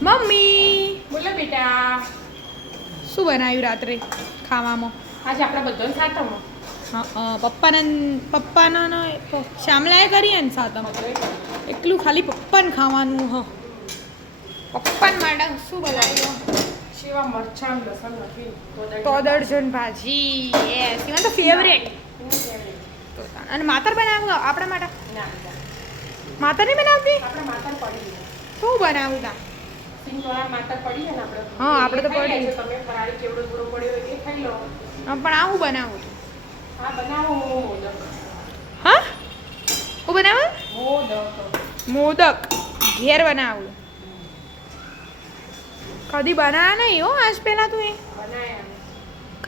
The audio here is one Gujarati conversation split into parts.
મમ્મી બોલો બેટા, શું બનાવ્યું રાત્રે ખાવામાં? આજે આપણે બધાને સાતમો પપ્પાના શ્યામલાએ કરીએ ને સાતમ, એટલું ખાલી પપ્પાને ખાવાનું. પપ્પાને માટે શું બનાવ્યું? સેવા મરચાં લસણ નાખી તોદળજન ભાજી, યસ, ઇવન તો ફેવરેટ. અને માતર બનાવ્યું આપણા માટે? ના, માતર નહીં બનાવતી? આપણે માતર પડી શું બનાવ્યું તા? સિંગોળા માતર પડી છે ને આપણે. હા, આપણે તો ખાઈ પડી. લેજો, તમે ફરાળી કેવડો પૂરો પડ્યો હોય એ ખાઈ લો. પણ આ હું બનાવું છું? હા, બનાવો મોદક. હા, હું બનાવું મોદક મોદક ઘેર બનાવું. કદી બનાવ્યા નહીં હો આજ પહેલા તું? બનાયા.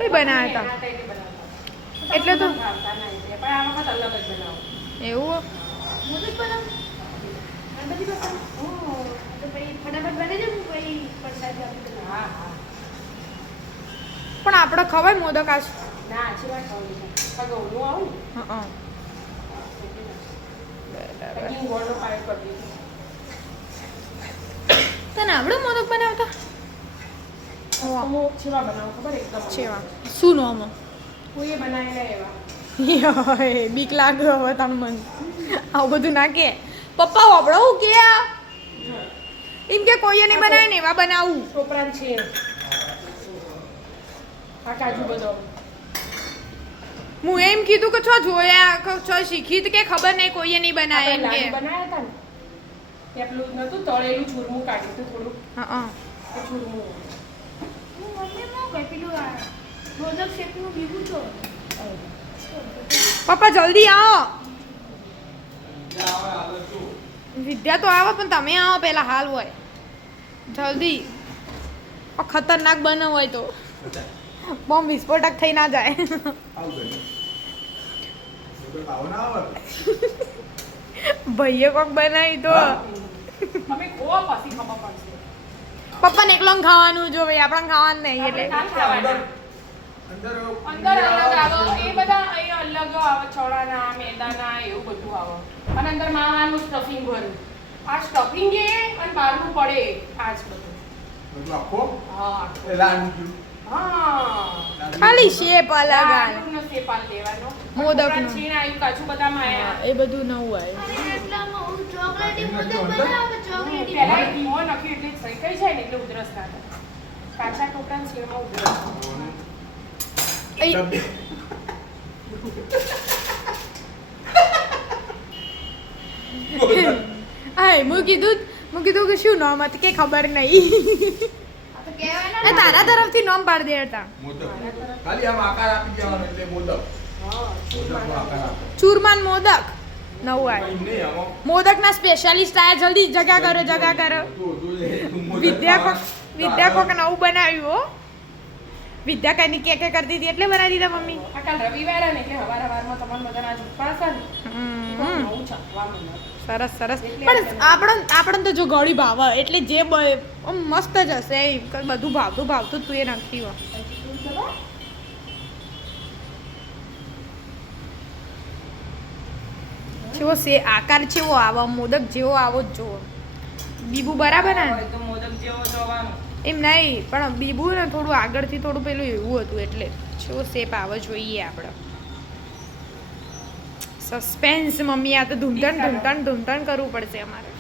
કઈ બનાવ્યા હતા? એટલે તો ભાવતા નહીં એટલે, પણ આ વખત અલગ જ બનાવો. એવું મોદક બનાવ ગણપતિ બાપા તો પછી ફટાફટ બને છે પછી પ્રસાદ આપી દો. હા હા. પણ આપણે ખવાય મોદક આજ? ના, આછી વાત ખાવાની છે. પણ ગૌનું આવું હા ને હજી ગોળનો પાયો કરી દીધો. તને આવડે મોદક બનાવતા? અમુક છેવા બનાવો ખબર એકદમ છેવા શું નામ? કોઈ એ બનાવેલા એવા. બીક લાગે હવે તને મન આવું બધું ના કે. પપ્પા વાપડો હું કે એમ કે કોઈએ નહીં બનાવે ને એવા બનાવું. ટોપરાન છે આ કાજુ બદામ. હું એમ કીધું કે છો જોયા છો શીખી તો કે ખબર નહીં કોઈએ નહીં બનાવે એમ કે. લાડુ બનાવ્યા હતા ને તે પેલું નતું તળેલું ચૂરમું કાઢ્યું હતું થોડું હા એ ચૂરમું. હું મમ્મી માં કઈ પેલું આ મોદક શેકનું બીજું તો પપ્પા જલ્દી આવો. વિદ્યા તો આવો પણ તમે આવો પેલા હાલ હોય જલ્દી. ખતરનાક બને હોય તો બોમ્બ વિસ્ફોટક થઈ ના જાય. ભાઈએ કોક બનાવી તો અમે ખોવા પછી ખબર પડશે. પપ્પાને એકલો ખાવાનું જો ભાઈ આપણને ખાવાનું નહીં આપણે એટલે ના ખાવાના. અંદર અલગ આવે એ બધા અહીં અલગ આવે ચણાના મેદાના એવું બધું આવે અને અંદર માવાનું સ્ટફિંગ ભર્યું. આ સ્ટફિંગ એ અને બહારનું પડે આ જ બધું. હા હા. ખાલી શેપ અલગ આવે. આલૂનો શેપ આલ દેવાનો. મોદકનો. ટોપરાં છીણ આવ્યું, કાજુ બદામ આયા. એ બધું નવું આવે. અને એટલામાં હું ચોકલેટી મોદક બનાવ ચોકલેટી પહેલા એક ઈમો નાખ્યું એટલે સહી થઈ જાય ને એટલે ઉધરસ ના થાય. કાચા ટોપરાં છીણમાં ઉધરસ થાય. હાય હું કીધું કે શું નામ હતું કે ખબર નહીં. આ તો કહેવાય ને તારા તરફથી નામ પાડી દેતા. ખાલી આમ આકાર આપી દેવાનો એટલે મોદક. હા. મોદકનો આકાર આપો. ચૂરમાન મોદક નવું આવે. એમ નહીં આમાં. મોદકના સ્પેશિયાલિસ્ટ આયા જલ્દી જગા કરો. વિદ્યા કોક નવું બનાવ્યું હો. વિદ્યા કઈની કે કરતી હતી એટલે બનાવી દીધા મમ્મી. આ કાલ રવિવાર ને એટલે હવારમાં તમારે બધાના આજ ઉપવાસ છે ને નવું ચાખવા મળે. સરસ પણ આપણને તો જો ગળી ભાવે એટલે જે આમ મસ્ત જ હશે. બધું ભાવતું તું એ નાખી હો. જેવો આકાર જેવો આવો મોદક જેવો આવો જ જોવો. બીબુ બરાબર ને તો મોદક જેવો જોવાનું. એમ નહીં પણ બીબુ ને થોડું આગળથી થોડું પેલું એવું હતું એટલે જેવો શેપ આવે જોઈએ આપણે. સસ્પેન્સ મમ્મી આ તો ધૂમધણ કરવું પડશે અમારે.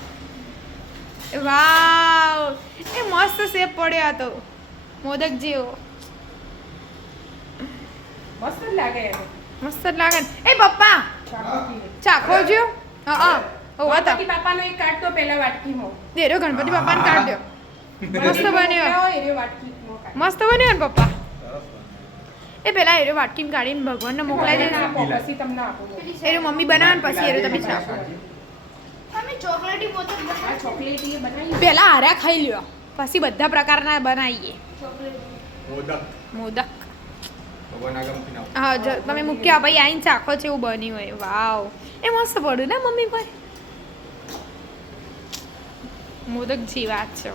વાવ એ મસ્ત શેપ પડ્યો તો મોદક જેવો. મસ્ત જ લાગે એને. મસ્ત જ લાગે ને. એ પપ્પા ચાખો જો. હા ગણપતિ બાપાનો એક કાઢ તો પહેલા વાટકીમાં. દેરો ગણપતિ બાપાને કાઢ દો. મસ્ત બન્યો. એને વાટકીમાં કાઢ. મસ્ત બન્યો ને પપ્પા. એ પેલા એરો વાટકીમાં કાઢીને ભગવાનને મોકલાઈ દેજો. આપો, પછી તમને આપો. એરો મમ્મી બનાવે ને પછી એરો તમે ચાખો. તમે ચોકલેટી મોદક આ બનાવ ચોકલેટી એ બનાવી. પેલા હારા ખાઈ લ્યો પછી બધા પ્રકારના બનાવીએ ચોકલેટી મોદક. ભગવાન આગમથી ના. હા તમે મૂક્યા ભાઈ આઈને ચાખો છે એવું બન્યું હોય. વાવ એ મસ્ત પડ્યું ને મમ્મી કોઈ. મોદક જે વાત છે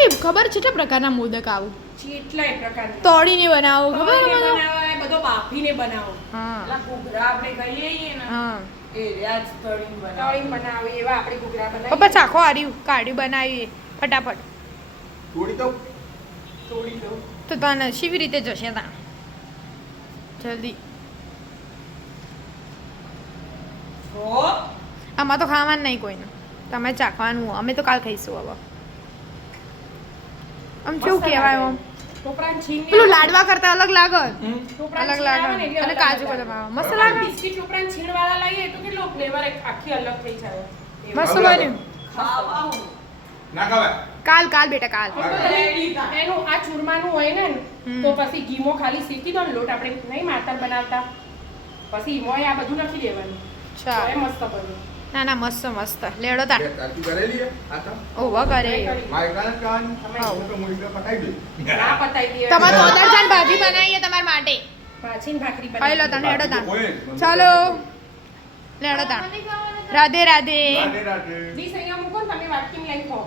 એ ખબર છે કેટલા પ્રકારના મોદક આવું કેટલાય પ્રકારના. તળીને બનાવો ખબર તળીને મને? બનાવાય, બધો બાફીને બનાવો. હા પેલા ઘૂઘરા આપણે કહીએ ને હા એ રહ્યા જ તળીને બનાવે એવા આપણે ઘૂઘરા બનાવીએ. પપ્પા ચાખો હાર્યું કાઢ્યું બનાવીએ ફટાફટ. તોડી દઉં તોડી દો. તો તને શીવી રીતે જશે તા જલ્દી ઓ, આમાં તો ખાવાનું નહીં કોઈને તમે ચાખવાનું અમે તો કાલ ખાઈશું હવે આમ મસ્ત શું કહેવાય લાગે. આમ ટોપરાની છીણની પેલું આવે. લાડવા કરતા અલગ લાગે ટોપરાની અલગ છીણ લાગે આવે ને એટલે અને અલગ કાજુ લાગે. બદામ આવે મસ્ત પણ લાગે બિસ્કિટ ટોપરાની છીણવાળા લાવીએ તો કેટલો ફ્લેવર આખી અલગ થઈ જાય એવું. મસ્ત આવું લાગે. બન્યું ના ખવાય કાલ બેટા કાલ એનું આ ચૂરમાનું હોય ને હમ. તો પછી ઘીમો ખાલી શેકી દો ને લોટ આપણે નહીં માતર બનાવતા પછી ઈમોય આ બધું નાખી દેવાનું તો ચાલ એ મસ્ત બને. ના ના મસ્ત મસ્ત લેડો તા બે તારથી કરેલી હે? આ તો ઓવા કરે મારે કાલે કાન તમે હું તો મુડીને પટાઈ દઉં ના પતાઈ દે તમારે તો દરજાન ભાજી બનાવીએ તમારા માટે પાછીને ભાખરી ખાઈ લો બનાવી. તમે હેડો તા કોઈ જ. ચાલો લેડો તા મને ખાવાના રાધે રાધે રાધે રાધે. ડીશ અહીંયા મૂકો ને તમે વાટકીમાં લઈ ખાઓ.